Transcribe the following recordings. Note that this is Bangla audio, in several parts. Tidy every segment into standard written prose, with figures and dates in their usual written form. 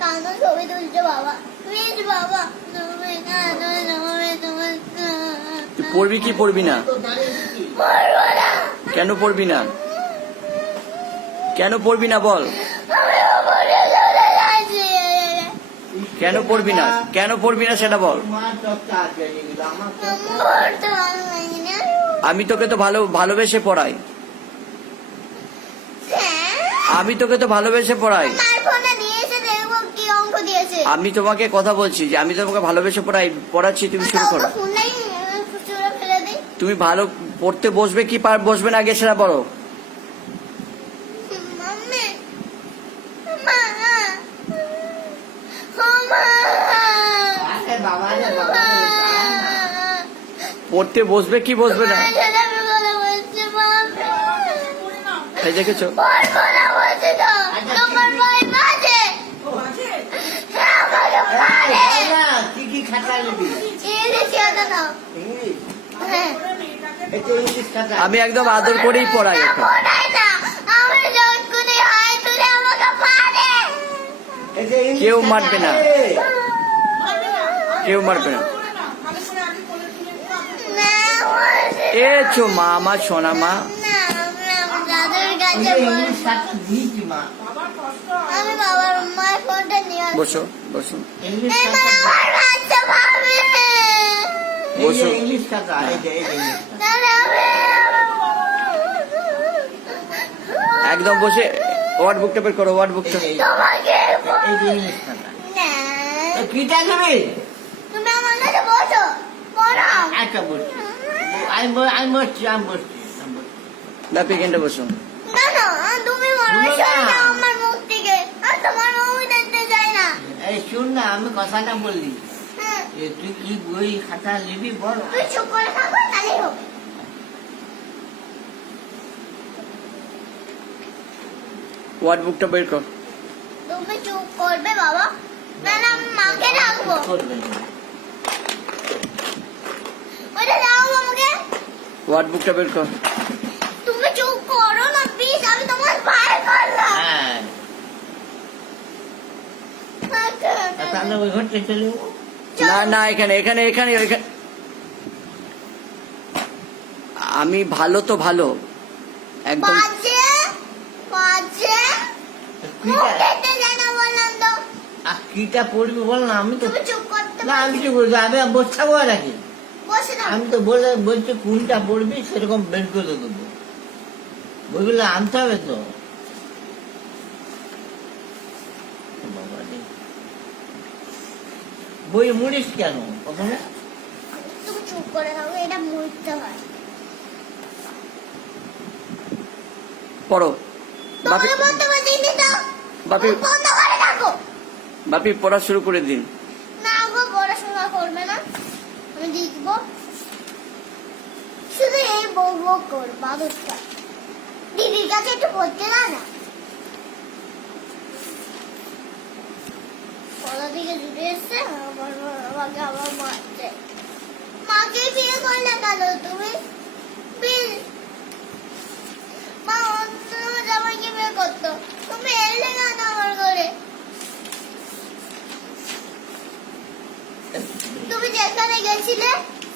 কাঁদো ছবি তুলছো বাবা, প্লিজ বাবা। তুই পড়বি কি পড়বি না? কেন পড়বি না? কেন পড়বি না বল? কেন পড়বি না? কেন পড়বি না সেটা বল। আমি তোকে তো ভালোবেসে পড়াই। আমি তোকে তো ভালোবেসে পড়াই। আমি তোমাকে কথা বলছি যে আমি তোমাকে ভালোবেসে পড়াচ্ছি, তুমি শুরু করো। তুমি ভালো পড়তে বসবে কি বসবে না আগে সেটা বলো। পড়তে বসবে কি বসবে না এই দেখেছো? আমি একদম আদর করেই পড়াই এখন। কেউ মারবে না, কেউ মারবে না। এছো মা, আমার সোনা মা। বসো বসো বসো। একদম বসে ওয়ার্ড বুকটা বের করো, ওয়ার্ড বুকটা। বাপি কেনটা বসো। শুন না, আমি কথাটা বললি, তুই কি বই খাতা নিবি বল। ওয়ার্ড বুকটা বের কর। তুমি চুপ করবে বাবা, না না আমি মাকে ডাকবো। ওটা দাও আমাকে। ওয়ার্ড বুকটা বের কর। তুমি চুপ করো না প্লিজ, আমি তোমার ভাই করলাম। তাহলে ওই ঘরটা চলে যাবো। না না, এখানে এখানে এখানে এখানে। আমি ভালো তো ভালো একদম। বাজে বাজে মুখেতে জানা বললাম তো। কিটা পড়বি বল না। আমি তো তুমি চুপ করতে না, আমি চুপ করবো। আমি বসে থাকবো নাকি? বসে না। আমি তো বলছি কোনটা পড়বি সেরকম বের করে দেবো। বইগুলো আনতে হবে তো। বই মুড়িস কেন প্রথমে? তুমি চুপ করে থাকো, এটা মুড়তে হয়। পড়ো বাপি। তোমাকে বলতে বলছি না, বাপি বন্ধ করে থাকো। বাপি পড়া শুরু করে দিন। না গো, পড়াশোনা করবে না, আমি লিখবো। শুধু এই বউ বউ করবা দোষটা। দিদির কাছে একটু পড়তে না না। পড়া দিকে জুড়ে এসছে, আমাকে আবার মারছে। মাকে বিয়ে করলে কেন তুমি? মা অন্য জামাইকে বিয়ে করতো, তুমি এলে কেন আমার ঘরে? তুমি যেখানে গেছিলে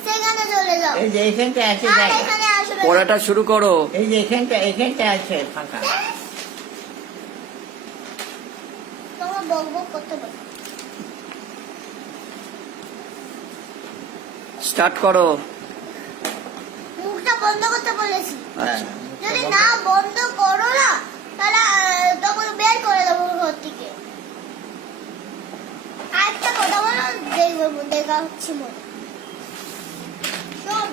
সেখানে চলে যাও। এই যে এখানটা আছে, আর এখানে আসবে না। পড়াটা শুরু করো। এই যে এখানটা আছে ফাঁকা। তোমার বক বক করতে বলো। স্টার্ট করো। মুখটা বন্ধ করতে বলেছি। আচ্ছা যদি না বন্ধ করো না তাহলে তখন বের করে দেবো ঘর থেকে। আরেকটা কথা বলো, দেখবো দেখা হচ্ছে মনে সব।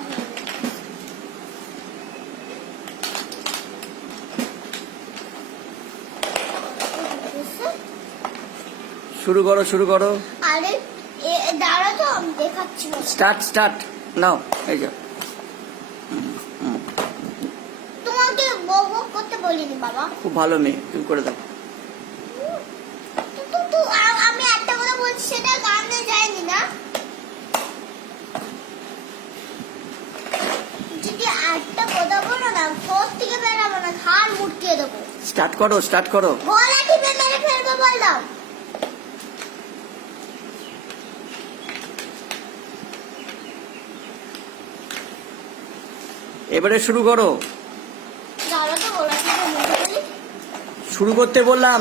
শুরু করো, শুরু করো। আরে দাঁড়া তো, আমি দেখাচ্ছি। Start start now. এই যে তোমাকে বক বক করতে বলিনি বাবা। খুব ভালো মেয়ে, তুমি করে দাও। আমি একটা কথা বলছি, সেটা কানে যায়নি না। যদি একটা কথা বলো না, ঘর থেকে বেরাবো না, ঘাড় মুটকে দেবো। স্টার্ট করো, স্টার্ট করো। গলা টিপে মেরে ফেলবো বললাম। এবারে শুরু করো। দাঁড়া তো বলা ছিল মুখে বলি। শুরু করতে বললাম।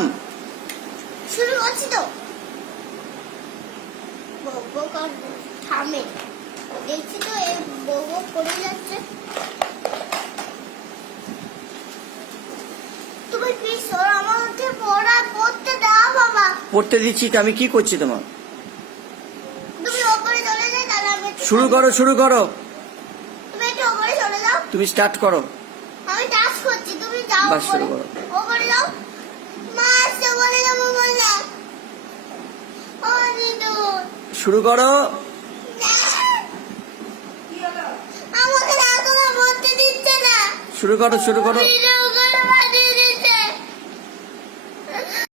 শুরু করছি তো। বকবক আর থামে। দেখছি তো এই বকবক করে যাচ্ছে। তুমি প্লিজ আমাকে পড়তে দাও বাবা। পড়তে দিচ্ছি তো, আমি কি করছি তোমার? তুমি ওপরে চলে যাও তাহলে আমি একটু শুরু করো, শুরু করো। তুমি একটু ওপরে চলে যাও। তুমি স্টার্ট করো। আমি টাচ করছি, তুমি যাও বাস শুরু ওপরে। করো। ওপরে যাও। মা আসতে বলে যাবো বললে। ও দিদু। শুরু করো। আমাকে না তোমার পড়তে দিচ্ছে না। শুরু করো, শুরু করো। দিদুকে